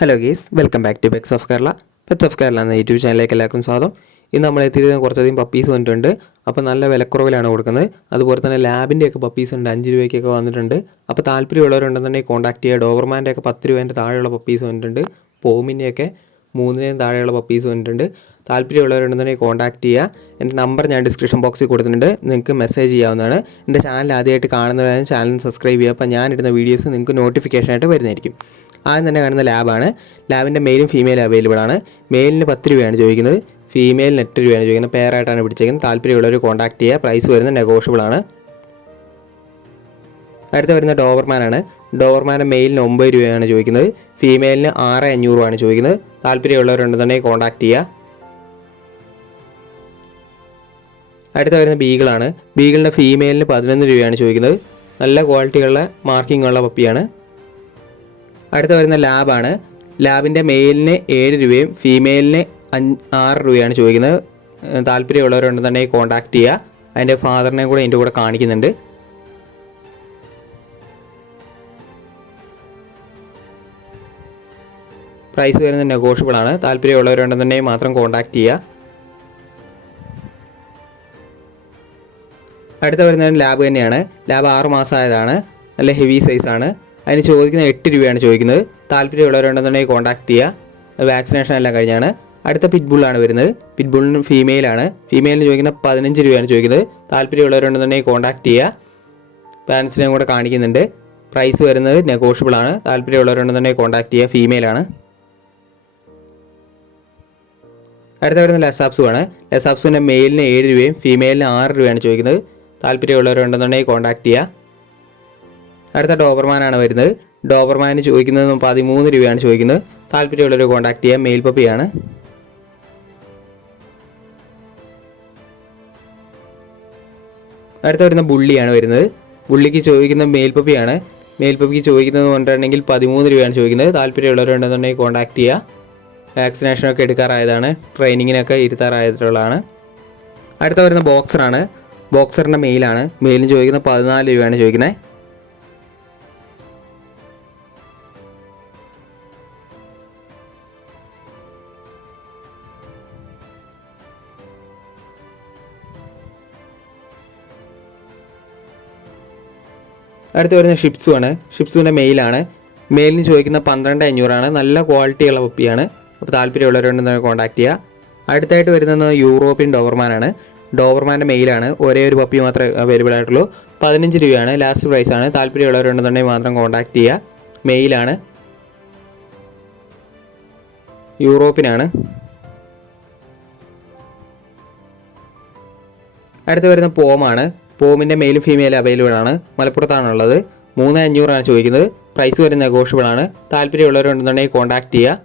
Hello guys, welcome back to pets of Kerala. Pets of Kerala എന്ന YouTube ചാനലിലേക്ക് എല്ലാവർക്കും സ്വാഗതം. ഇന്ന് നമ്മൾ എത്തിയിരുന്ന കുറച്ചധികം പപ്പീസ് വന്നിട്ടുണ്ട്. അപ്പോൾ നല്ല വിലക്കുറവിലാണ് കൊടുക്കുന്നത്. അതുപോലെ തന്നെ ലാബിൻ്റെയൊക്കെ പപ്പീസ് ഉണ്ട്, 5 രൂപയ്ക്കൊക്കെ വന്നിട്ടുണ്ട്. അപ്പോൾ താല്പര്യമുള്ളവരുണ്ടെന്നുണ്ടെങ്കിൽ കോൺടാക്ട് ചെയ്യുക. ഡോബർമാൻ്റെയൊക്കെ 10 രൂപേൻ്റെ താഴെയുള്ള പപ്പീസ് വന്നിട്ടുണ്ട്. പോമിൻ്റെയൊക്കെ 3 താഴെയുള്ള പപ്പീസ് വന്നിട്ടുണ്ട്. താല്പര്യമുള്ളവരുണ്ടെന്നുണ്ടെങ്കിൽ കോൺടാക്ട് ചെയ്യുക. എൻ്റെ നമ്പർ ഞാൻ ഡിസ്ക്രിപ്ഷൻ ബോക്സിൽ കൊടുത്തിട്ടുണ്ട്, നിങ്ങൾക്ക് മെസ്സേജ് ചെയ്യാവുന്നതാണ്. എൻ്റെ ചാനൽ ആദ്യമായിട്ട് കാണുന്നവരാണ് ചാനൽ സബ്സ്ക്രൈബ് ചെയ്യുക. അപ്പോൾ ഞാനിടുന്ന വീഡിയോസ് നിങ്ങൾക്ക് നോട്ടിഫിക്കേഷനായിട്ട് വരുന്നതായിരിക്കും. ആദ്യം തന്നെ കാണുന്ന ലാബാണ്. ലാബിൻ്റെ മെയിലും ഫീമെയിലും അവൈലബിൾ ആണ്. മെയിലിന് 10 രൂപയാണ് ചോദിക്കുന്നത്, ഫീമെയിലിന് 8 രൂപയാണ് ചോദിക്കുന്നത്. പെയറായിട്ടാണ് പിടിച്ചേക്കുന്നത്. താല്പര്യമുള്ളവർ കോൺടാക്ട് ചെയ്യുക. പ്രൈസ് വരുന്നത് നെഗോഷ്യബിൾ ആണ്. അടുത്ത് വരുന്ന ഡോബർമാനാണ്. ഡോബർമാൻ്റെ മെയിലിന് 9 രൂപയാണ് ചോദിക്കുന്നത്, ഫീമെയിലിന് 6,500 ചോദിക്കുന്നത്. താല്പര്യമുള്ളവരുണ്ടെന്നുണ്ടെങ്കിൽ കോൺടാക്ട് ചെയ്യുക. അടുത്ത് വരുന്ന ബീഗിളാണ്. ബീഗിളിൻ്റെ ഫീമെയിലിന് 11 രൂപയാണ് ചോദിക്കുന്നത്. നല്ല ക്വാളിറ്റിയുള്ള മാർക്കിംഗ് ഉള്ള പപ്പിയാണ്. അടുത്ത് വരുന്ന ലാബാണ്. ലാബിൻ്റെ മെയിലിന് 7 രൂപയും ഫീമെയിലിന് 6 രൂപയാണ് ചോദിക്കുന്നത്. താല്പര്യമുള്ളവരുണ്ടെന്നുണ്ടെങ്കിൽ കോൺടാക്ട് ചെയ്യുക. അതിൻ്റെ ഫാദറിനെ കൂടെ എൻ്റെ കൂടെ കാണിക്കുന്നുണ്ട്. പ്രൈസ് വരുന്നത് നെഗോഷ്യബിൾ ആണ്. താല്പര്യമുള്ളവരുണ്ടെന്നുണ്ടെങ്കിൽ മാത്രം കോൺടാക്ട് ചെയ്യുക. അടുത്ത വരുന്നത് ലാബ് തന്നെയാണ്. ലാബ് 6 മാസമായതാണ്. നല്ല ഹെവി സൈസാണ്. അതിന് ചോദിക്കുന്ന 8 രൂപയാണ് ചോദിക്കുന്നത്. താല്പര്യമുള്ളവരുണ്ടെന്നുണ്ടെങ്കിൽ കോൺടാക്ട് ചെയ്യുക. വാക്സിനേഷൻ എല്ലാം കഴിഞ്ഞാണ്. അടുത്ത പിറ്റ്ബുള്ളാണ് വരുന്നത്. പിറ്റ്ബുള്ളിന് ഫീമെയിലാണ്. ഫീമെയിലിന് ചോദിക്കുന്ന 15 രൂപയാണ് ചോദിക്കുന്നത്. താല്പര്യമുള്ളവരുണ്ടെന്നുണ്ടെങ്കിൽ കോൺടാക്ട് ചെയ്യുക. പാരൻസിനെയും കൂടെ കാണിക്കുന്നുണ്ട്. പ്രൈസ് വരുന്നത് നെഗോഷ്യബിൾ ആണ്. താല്പര്യമുള്ളവരുണ്ടെന്നുണ്ടെങ്കിൽ കോൺടാക്ട് ചെയ്യുക. ഫീമെയിലാണ്. അടുത്ത വരുന്ന ലെസാപ്സുമാണ്. ലെസാപ്സുവിൻ്റെ മെയിലിന് 7 രൂപയും ഫീമെയിലിന് 6 രൂപയാണ് ചോദിക്കുന്നത്. താല്പര്യമുള്ളവരുണ്ടെന്നുണ്ടെങ്കിൽ കോൺടാക്ട് ചെയ്യുക. അടുത്ത ഡോബർമാനാണ് വരുന്നത്. ഡോബർമാന് ചോദിക്കുന്നത് 13 രൂപയാണ് ചോദിക്കുന്നത്. താല്പര്യമുള്ളവർ കോൺടാക്ട് ചെയ്യുക. മെയിൽ പപ്പിയാണ്. അടുത്ത വരുന്ന ബുള്ളിയാണ് വരുന്നത്. ബുള്ളിക്ക് ചോദിക്കുന്ന മെയിൽ പപ്പിയാണ്. മെയിൽ പപ്പിക്ക് ചോദിക്കുന്നത് കൊണ്ടുണ്ടെങ്കിൽ 13 രൂപയാണ് ചോദിക്കുന്നത്. താല്പര്യമുള്ളവരുണ്ടെന്നുണ്ടെങ്കിൽ കോൺടാക്ട് ചെയ്യുക. വാക്സിനേഷനൊക്കെ എടുക്കാറായതാണ്. ട്രെയിനിങ്ങിനൊക്കെ ഇരുത്താറായിട്ടുള്ളതാണ്. അടുത്ത വരുന്ന ബോക്സറാണ്. ബോക്സറിൻ്റെ മെയിലാണ്. മെയിലിന് ചോദിക്കുന്ന 14 രൂപയാണ് ചോദിക്കുന്നത്. അടുത്ത് വരുന്ന ഷിപ്സു ആണ്. ഷിപ്സുവിൻ്റെ മെയിലാണ്. മെയിലിന് ചോദിക്കുന്ന 12,500. നല്ല ക്വാളിറ്റിയുള്ള പപ്പിയാണ്. അപ്പോൾ താല്പര്യമുള്ളവരുണ്ടെന്ന് കോൺടാക്ട് ചെയ്യുക. അടുത്തായിട്ട് വരുന്നത് യൂറോപ്യൻ ഡോബർമാനാണ്. ഡോബർമാൻ്റെ മെയിലാണ്. ഒരേ ഒരു പപ്പി മാത്രമേ അവൈലബിൾ ആയിട്ടുള്ളൂ. 15 രൂപയാണ് ലാസ്റ്റ് പ്രൈസാണ്. താല്പര്യമുള്ളവരുണ്ടെന്നുണ്ടെങ്കിൽ മാത്രം കോൺടാക്ട് ചെയ്യുക. മെയിലാണ്. യൂറോപ്പിനാണ്. അടുത്ത് വരുന്ന പോമാണ്. പോമിൻ്റെ മെയിലും ഫീമെയിലും അവൈലബിൾ ആണ്. മലപ്പുറത്താണുള്ളത്. 3,500 ചോദിക്കുന്നത്. പ്രൈസ് വരുന്ന നെഗോഷ്യബിൾ ആണ്. താല്പര്യമുള്ളവരുണ്ടെന്നുണ്ടെങ്കിൽ കോൺടാക്ട് ചെയ്യുക.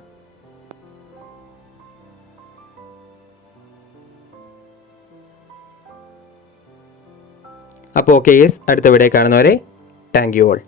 അപ്പോൾ ഓക്കെ ഗൈസ്, അടുത്ത വീഡിയോ കാണുന്നവരെ താങ്ക് യു ഓൾ.